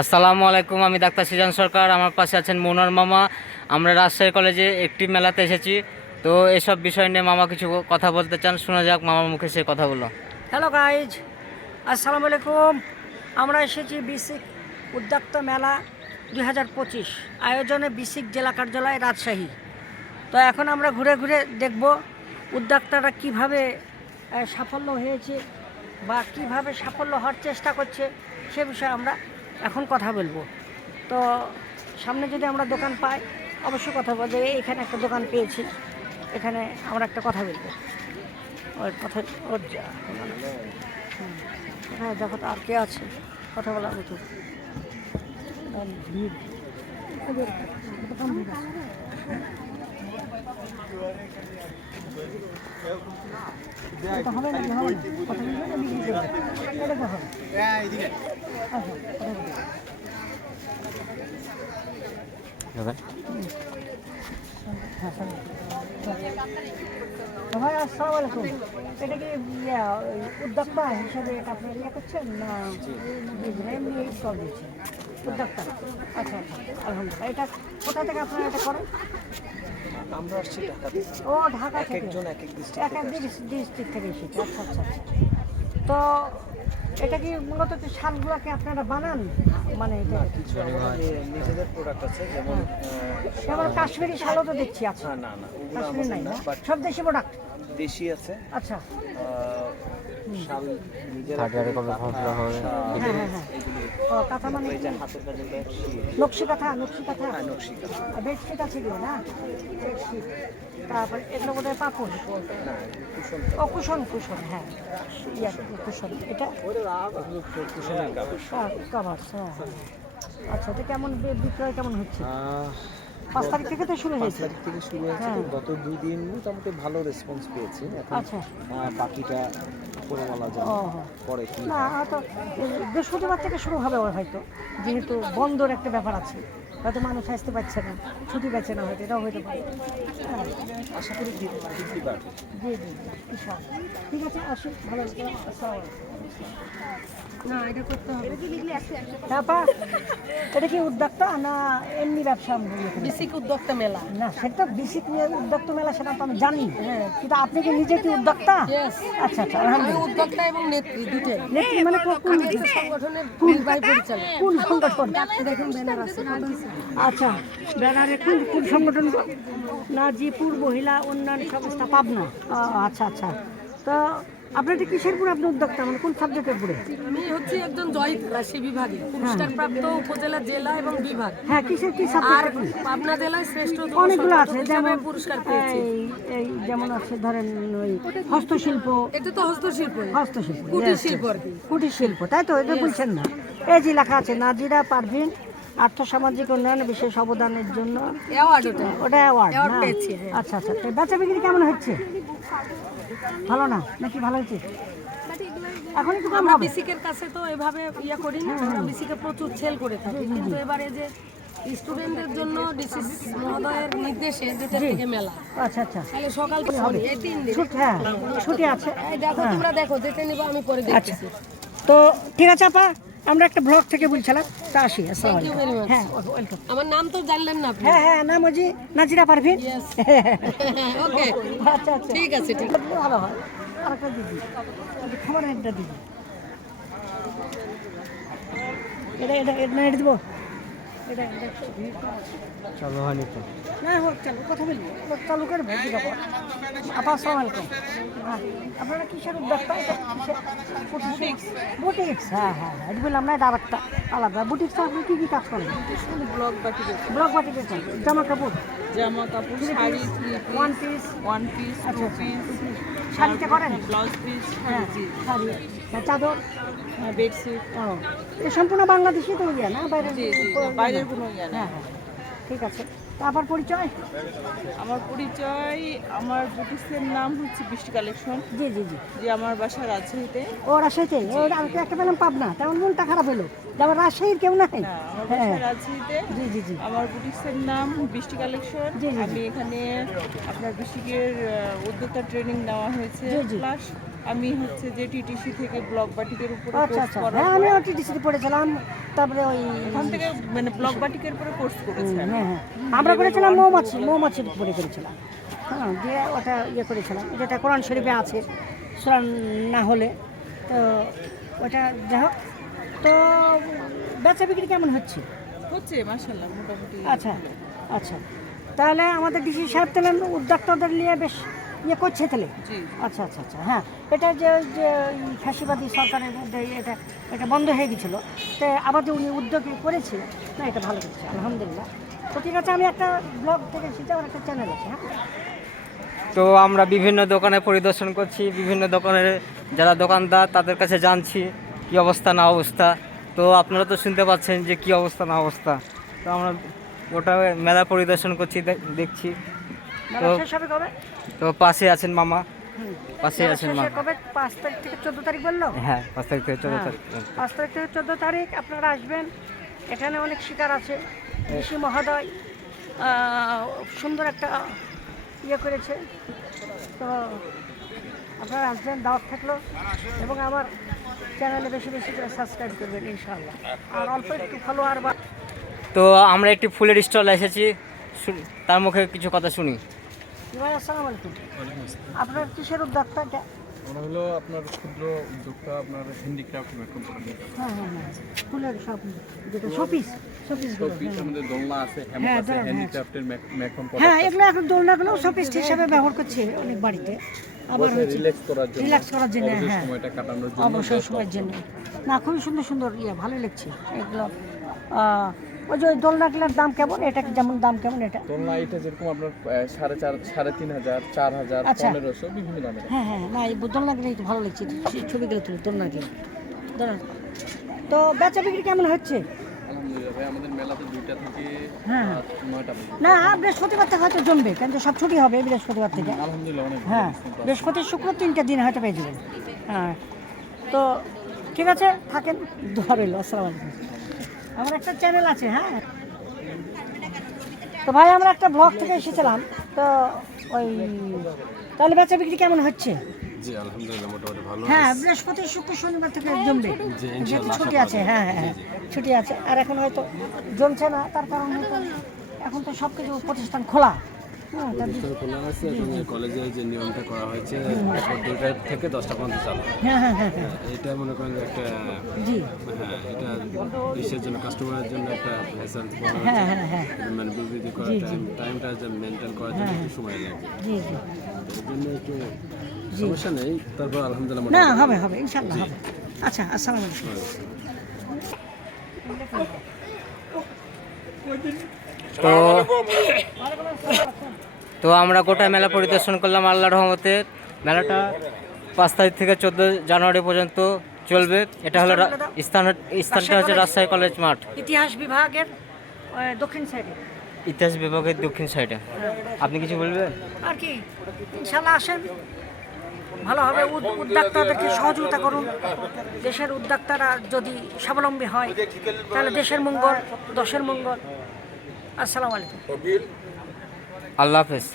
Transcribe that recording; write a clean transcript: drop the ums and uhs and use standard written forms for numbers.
আসসালামু আলাইকুম। আমি ডাক্তার সিজান সরকার, আমার পাশে আছেন মোনার মামা। আমরা রাজশাহী কলেজে একটি মেলাতে এসেছি। তো এসব বিষয় নিয়ে মামা কিছু কথা বলতে চান, শোনা যাক মামার মুখে সে কথাগুলো। হ্যালো গাইজ, আসসালামু আলাইকুম। আমরা এসেছি বিসিক উদ্যোক্তা মেলা 2025 আয়োজনে বিসিক জেলা কার্যালয় রাজশাহী। তো এখন আমরা ঘুরে ঘুরে দেখব উদ্যোক্তারা কিভাবে সাফল্য হয়েছে বা কিভাবে সাফল্য হওয়ার চেষ্টা করছে, সে বিষয়ে আমরা এখন কথা বলবো। তো সামনে যদি আমরা দোকান পাই অবশ্যই কথা বলবো। এখানে একটা দোকান পেয়েছি, এখানে আমরা একটা কথা বলবো। ওর কথা ওর হ্যাঁ, দেখো তো আর কে আছে কথা বলার মতো। ভিড় হবে না, হবে না, কথা বলবে বিক্রি করবে, এটা তো হবে। ভাই আসসালামু আলাইকুম। এটা কি উদ্যোক্তা হিসাবে আপনি করছেন না এমনি স্টল দিচ্ছেন? উদ্যোক্তা, আচ্ছা আচ্ছা, আলহামদুলিল্লাহ। এটা কোথা থেকে আপনারা এটা করেন? আমরা আসছি ঢাকা থেকে। ও, ঢাকা থেকে, একজন এক এক এক এক ডিস্ট্রিক্ট থেকে এসেছে। আচ্ছা আচ্ছা। তো এটা কি মূলত শালগুলোকে আপনারা বানান? মানে এটা কিছু আমাদের নিজেদের প্রোডাক্ট আছে, যেমন যেমন কাশ্মীরি শালও তো দেখছি আছে। না না, ওগুলো কাশ্মীরি নাই আমাদের না, না, বাট সব দেশি প্রোডাক্ট। দেশি আছে। আচ্ছা, শাল নিজের হ্যাঁ হ্যাঁ হ্যাঁ। ও, কাঁথা মানে এই যে হাতের কাজের ব্যাগ, নকশি কাঁথা, নকশি কাঁথা, নকশি কাঁথা। বেডশিট আছে কি না? বেডশিট, তারপরে এগুলো বোধ হয় পাপড়, না, কুশন ও কুশন, কুশন, হ্যাঁ কুশন। এটা কুশনের কাপড়। কাভার, হ্যাঁ হ্যাঁ। আচ্ছা, এটা কেমন বিক্রয় কেমন হচ্ছে? 5 তারিখ থেকে তো শুরু 5 হয়েছে। তারিখ থেকে শুরু হয়েছে। হ্যাঁ। গত 2 দিন মোটামুটি ভালো রেসপন্স পেয়েছি। এখন আচ্ছা, বাকিটা করে বলা যায় ও পরে কি না, হয়তো বৃহস্পতিবার থেকে শুরু হবে হয়তো, যেহেতু বন্ধর একটা ব্যাপার আছে, হয়তো মানুষ আসতে পারছে না, ছুটি পাচ্ছে না, হয়তো এটাও হতে পারে। হ্যাঁ, আশা করি বৃদ্ধি বাড়বে। জি জি জি, ইনশাআল্লাহ। ঠিক আছে, আসি, ভালো লাগবে। আসসালামু আলাইকুম। না, এটা করতে হবে। তারপর এটা কি উদ্যোক্তা না এমনি ব্যবসা? বিসিক উদ্যোক্তা মেলা। না, সেটা বিসিক উদ্যোক্তা মেলা, সেটা তো আমি জানি, কিন্তু আপনি কি নিজে কি উদ্যোক্তা? আচ্ছা আচ্ছা, আমি আলহামদুলিল্লাহ। উদ্যোক্তা এবং নেত্রী দুটোই। নেত্রী মানে কোন সংগঠনের নির্বাহী পরিচালক। কোন সংগঠন? দেখুন ব্যানার আছে। আচ্ছা, ব্যানারে কোন সংগঠন? নাজিপুর মহিলা উন্নয়ন সংস্থা, পাবনা। আচ্ছা আচ্ছা। তো আপনার এটা কিসের পুরো আপনি উদ্যোক্তা, মানে কোন সাবজেক্টের পুরো? আমি হচ্ছে একজন জয়িতা সেই বিভাগে, পুরস্কারপ্রাপ্ত উপজেলা, জেলা এবং বিভাগ। হ্যাঁ, কিসের কি আর সাবজেক্ট? পাবনা জেলায় শ্রেষ্ঠ যুব অনেকগুলো সংগঠক আছে, হিসেবে যেমন পুরস্কার পেয়েছি। এই যেমন আছে ধরেন ওই হস্তশিল্প, এটা তো হস্তশিল্প, হস্তশিল্প, কুটির শিল্প আর কি। কুটির শিল্প, তাই তো? এটা বলছেন না? এই যে লেখা আছে নাজিরা পারভিন আর্থসামাজিক উন্নয়নে বিশেষ অবদানের জন্য অ্যাওয়ার্ড ওটা। ওটা অ্যাওয়ার্ড অ্যাওয়ার্ড না? পেয়েছি, হ্যাঁ। আচ্ছা আচ্ছা। তো বেচা বিক্রি কেমন হচ্ছে? ভালো না নাকি ভালো হচ্ছে? এখন একটু কম আমরা হবে। বিসিকের কাছে তো এভাবে করই না, আমরা বিসিকে প্রচুর সেল করে থাকি, কিন্তু এবারে যে স্টুডেন্টদের জন্য ডিসিস মহোদয়ের নির্দেশে 2 থেকে মেলা। আচ্ছা আচ্ছা, তাহলে সকাল থেকে হবে এই 3 দিন। ছুটি, হ্যাঁ ছুটি আছে। এই দেখো, তোমরা দেখো, যেটা নিবা আমি করে আচ্ছা, দিচ্ছি। তো ঠিক আছে আপা, আমরা একটা ব্লগ থেকে বলছিলাম, তা আসি। আসসালামু Thank you আলাইকুম। very much. হ্যাঁ, ওয়েলকাম। আমার নাম তো জানলেন না আপনি? হ্যাঁ হ্যাঁ, নাম ওজি নাজিরা পারভিন। Yes. ওকে, আচ্ছা আচ্ছা, ঠিক আছে, ঠিক এটা দিলে ভালো হয়। আরেকটা দিদি, খাবারের একটা দিদি, এটা এটা এটা এটা দেবো। এটা চালু হয়নি তো। না হোক, চালু কথা বলবো, চালু করে ভেজি দেবো। আপা আসসালামু আলাইকুম। হ্যাঁ, আপনারা কিসের উদ্যোক্তা? বুটিক্স, হ্যাঁ হ্যাঁ হ্যাঁ, এটা বললাম না, এটা আরেকটা আলাদা। বুটিক্সে আপনি কী কী কাজ করেন? ব্লগ বাকি ব্লক বাটিকের কাজ, জামা কাপড়, জামা কাপড়, sari, one piece, one piece, আচ্ছা শাড়িতে করেন? ব্লাউজ পিস, হ্যাঁ, শাড়ি, চাদর, বেডশিট। ও, এটা সম্পূর্ণ বাংলাদেশি তো ইয়ে না, বাইরের? বাইরের কোনো ইয়ে না। হ্যাঁ হ্যাঁ, ঠিক আছে। তারপর পরিচয়? আমার পরিচয়, আমার বুটিক্সের নাম হচ্ছে বৃষ্টি কালেকশন, জি জি জি। যে আমার বাসা রাজশাহীতে। ও, রাজশাহীতে? ও, আমি তো একটা পেলাম পাবনা, তেমন মনটা খারাপ হলো যে আমার রাজশাহীর কেউ নাই। না, আমার হ্যাঁ, বাসা রাজশাহীতে। জি জি জি। আমার বুটিক্সের নাম বৃষ্টি কালেকশন। জি, জি, জি। আমি এখানে আপনার বৃষ্টিকের উদ্যোক্তা ট্রেনিং নেওয়া হয়েছে, জি, জি। প্লাস আমি হচ্ছে যে টিটিসি থেকে ব্লক বাটিকের উপরে আচ্ছা কোর্স আচ্ছা, করার হ্যাঁ আমি টিটিসিতে পড়েছিলাম, তারপরে ওই ওখান থেকে মানে ব্লক বাটিকের উপরে কোর্স করেছি আমি। হ্যাঁ হ্যাঁ আমরা করেছিলাম মৌমাছির উপরে করেছিলাম, হ্যাঁ দিয়ে ওটা ইয়ে করেছিলাম যেটা কোরআন শরীফে আছে সূরা না হলে, তো ওটা যাই হোক। তো বেচা বিক্রি কেমন হচ্ছে? হচ্ছে মাশাআল্লাহ মোটামুটি। আচ্ছা আচ্ছা, তাহলে আমাদের ডিসি সাহেব তাহলে উদ্যোক্তাদের নিয়ে বেশ ইয়ে করছে তাহলে। জি আচ্ছা আচ্ছা আচ্ছা, হ্যাঁ এটা যে যে এই ফ্যাসিবাদী সরকারের মধ্যে এটা বন্ধ হয়ে গেছিলো, তো আবার যে উনি উদ্যোগ করেছে, না এটা ভালো করছে আলহামদুলিল্লাহ। তো ঠিক আছে, আমি একটা ব্লগ থেকে এসেছি, আমার একটা চ্যানেল আছে, হ্যাঁ। তো আমরা বিভিন্ন দোকানে পরিদর্শন করছি, বিভিন্ন দোকানের যারা দোকানদার তাদের কাছে জানছি কি অবস্থা না অবস্থা। তো আপনারা তো শুনতে পাচ্ছেন যে কি অবস্থা না অবস্থা। তো আমরা ওটা মেলা পরিদর্শন করছি, দেখছি। মেলা শেষ হবে কবে? তো পাশে আছেন মামা, পাশে মেলা আছেন শেষ মামা। হয় কবে? 5 তারিখ থেকে 14 তারিখ বললো? হ্যাঁ 5 তারিখ থেকে 14 তারিখ। 5 তারিখ থেকে 14 তারিখ আপনারা আসবেন। এখানে অনেক শিকার আছে, ঋষি মহোদয় সুন্দর একটা ইয়ে করেছে, তো আপনারা আসবেন, দাওয়াত থাকলো। এবং আমার চ্যানেলে বেশি বেশি করে সাবস্ক্রাইব করবেন ইনশাআল্লাহ, আর অল্প একটু ফলোয়ার বা। তো আমরা একটি ফুলের স্টল এসেছি, তার মুখে কিছু কথা শুনি। ভাই আসসালামু আলাইকুম, আপনার কিসের উদ্যোক্তা এটা? আমরা হলো আপনার ক্ষুদ্র উদ্যোক্তা, আপনার হ্যান্ডিক্রাফট কোম্পানি। হ্যাঁ হ্যাঁ হ্যাঁ, ফুলের সব যেটা শোপিস আমাদের দোলনা আছে, হ্যাঁ, হ্যামক আছে, দোলনা, হ্যাঁ। হ্যান্ডিক্রাফটের ম্যাকন হ্যাঁ, এগুলো এখন দোলনাগুলো শোপিস হিসাবে ব্যবহার করছে অনেক বাড়িতে, আবার হচ্ছে রিল্যাক্স করার জন্য, রিল্যাক্স করার জন্য, অবসর হ্যাঁ সময়টা কাটানোর জন্য। অবসর সময়ের জন্য। না খুবই সুন্দর সুন্দর ইয়ে, ভালোই লাগছে এগুলো। ওই যে ওই দোলনাগুলোর দাম কেমন, এটা যেমন দাম কেমন এটা? দোলনা এটা যেরকম আপনার 4,500, 3,500, 4,000, আচ্ছা। 1,500 বিভিন্ন দামের। হ্যাঁ হ্যাঁ, না এই দোলনাগুলো একটু ভালো লাগছে, ছবিগুলো তুলে দোলনাগুলো। তো বেচা বিক্রি কেমন হচ্ছে? আলহামদুলিল্লাহ ভাই, আমাদের মেলাতে 2টা থেকে হ্যাঁ 9টা পর্যন্ত। না, বৃহস্পতিবার থেকে হয়তো জমবে, কিন্তু সব ছুটি হবে বৃহস্পতিবার থেকে। আলহামদুলিল্লাহ অনেক ভালো হ্যাঁ response আছে। বৃহস্পতি শুক্র 3টা দিন হয়তো পেয়ে যাবেন। হ্যাঁ তো ঠিক আছে, থাকেন, দোয়া রইল, আসসালামু আলাইকুম। আমার একটা চ্যানেল আছে, হ্যাঁ। তো ভাই আমরা একটা ব্লগ থেকে এসেছিলাম, তো ওই তাহলে বেচা বিক্রি কেমন হচ্ছে? জি আলহামদুলিল্লাহ মোটামুটি ভালো। হ্যাঁ বৃহস্পতি শুক্র শনিবার থেকে জমবে, যেহেতু ছুটি আছে। হ্যাঁ হ্যাঁ হ্যাঁ ছুটি আছে, আর এখন হয়তো জমছে না, তার কারণ হয়তো এখন তো সব কিছু প্রতিষ্ঠান খোলা। হ্যাঁ খোলা আছে এবং কলেজে যে নিয়মটা করা হয়েছে 2টা থেকে 10টা পর্যন্ত চালু। হ্যাঁ হ্যাঁ হ্যাঁ হ্যাঁ এটা মনে করেন যে একটা জি হ্যাঁ এটা দেশের জন্য কাস্টমারের জন্য একটা হ্যাসেল হ্যাঁ হ্যাঁ হ্যাঁ মানে বিবৃতি করার টাইমটা যে মেনটেন করার জন্য একটু সময় লাগে। জি জি এর জন্য একটু সমস্যা নেই, তারপর আলহামদুলিল্লাহ না মোটামুটি হবে হবে ইনশাল্লাহ হবে। আচ্ছা আসসালামু আলাইকুম। তো তো আমরা গোটা মেলা পরিদর্শন করলাম আল্লাহর রহমতে। মেলাটা 5 তারিখ থেকে 14 জানুয়ারি পর্যন্ত চলবে। এটা হলো স্থানটা হচ্ছে রাজশাহী কলেজ মাঠ, ইতিহাস বিভাগের দক্ষিণ সাইডে। ইতিহাস বিভাগের দক্ষিণ সাইডে। আপনি কিছু বলবেন? আর কি ইনশাল্লাহ আসেন, ভালোভাবে উদ্যোক্তাদেরকে সহযোগিতা করুন। দেশের উদ্যোক্তারা যদি স্বাবলম্বী হয় তাহলে দেশের মঙ্গল, দশের মঙ্গল। আসসালামু আলাইকুম। আল্লাহ হাফেজ।